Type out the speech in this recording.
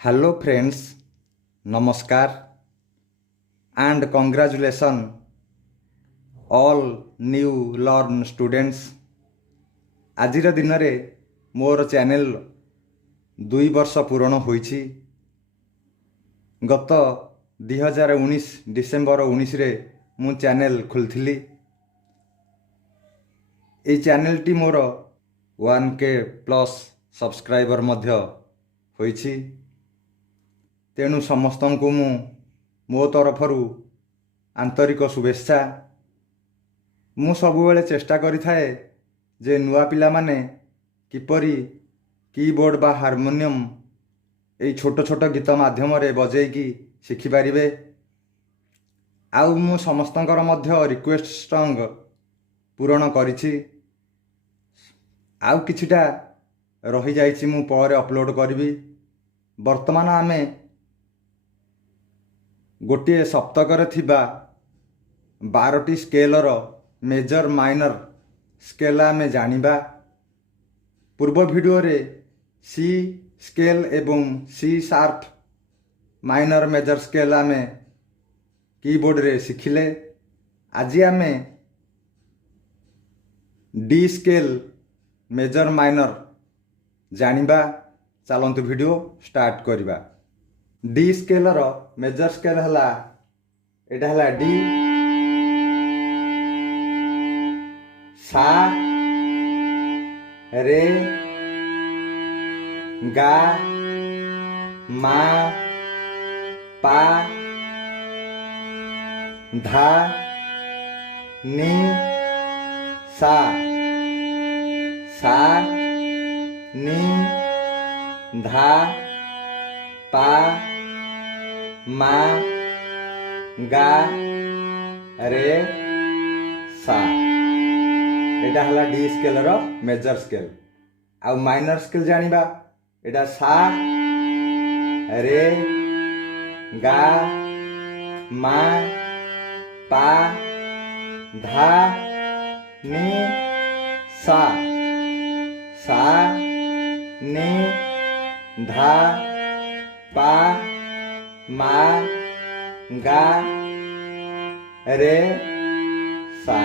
Hello friends, Namaskar and congratulations all new learn students. ଆଜିର ଦିନରେ ମୋର ଚ୍ୟାନେଲ 2 ବର୍ଷ ପୂରଣ ହୋଇଛି। ଗତ 2019 ଡିସେମ୍ବର 19ରେ ମୁଁ ଚ୍ୟାନେଲ ଖୋଲିଥିଲି। ଏହି ଚ୍ୟାନେଲଟି ମୋର 1K ପ୍ଲସ୍ ସବସ୍କ୍ରାଇବର ମଧ୍ୟ ହୋଇଛି। ତେଣୁ ସମସ୍ତଙ୍କୁ ମୁଁ ମୋ ତରଫରୁ ଆନ୍ତରିକ ଶୁଭେଚ୍ଛା। ମୁଁ ସବୁବେଳେ ଚେଷ୍ଟା କରିଥାଏ ଯେ ନୂଆ ପିଲାମାନେ କିପରି କିବୋର୍ଡ଼ ବା ହାରମୋନିୟମ এই ଛୋଟ ଛୋଟ ଗୀତ ମାଧ୍ୟମରେ ବଜେଇକି ଶିଖିପାରିବେ। ଆଉ ମୁଁ ସମସ୍ତଙ୍କର ମଧ୍ୟ ରିକ୍ୱେଷ୍ଟ ସଙ୍ଗ ପୂରଣ କରିଛି। ଆଉ କିଛିଟା ରହିଯାଇଛି, ମୁଁ ପରେ ଅପଲୋଡ଼ କରିବି। ବର୍ତ୍ତମାନ ଆମେ ଗୋଟିଏ ସପ୍ତକରେ ଥିବା 12ଟି ସ୍କେଲର ମେଜର ମାଇନର ସ୍କେଲ ଆମେ ଜାଣିବା। ପୂର୍ବ ଭିଡ଼ିଓରେ ସି ସ୍କେଲ ଏବଂ C sharp minor major scale ଆମେ କିବୋର୍ଡ଼ରେ ଶିଖିଲେ। ଆଜି ଆମେ ଡି ସ୍କେଲ ମେଜର ମାଇନର ଜାଣିବା। ଚାଲନ୍ତୁ ଭିଡ଼ିଓ ଷ୍ଟାର୍ଟ କରିବା। ଡି ସ୍କେଲର ମେଜର ସ୍କେଲ ହେଲା, ଏଇଟା ହେଲା ଡି, ସା, ରେ, ଗା, ମା, ପା, ଧା, ନି, ସା, ସା, ନି, ଧା, ପା, ମା, ଗା, ରେ, ସା। ଏଇଟା ହେଲା ଡି ସ୍କେଲର ମେଜର ସ୍କେଲ। ଆଉ ମାଇନର ସ୍କେଲ ଜାଣିବା। ଏଇଟା ସା, ରେ, ଗା, ମା, ପା, ଧା, ନି, ସା, ସା, ନି, ଧା, ପା, ମା, ଗା, ରେ, ସା।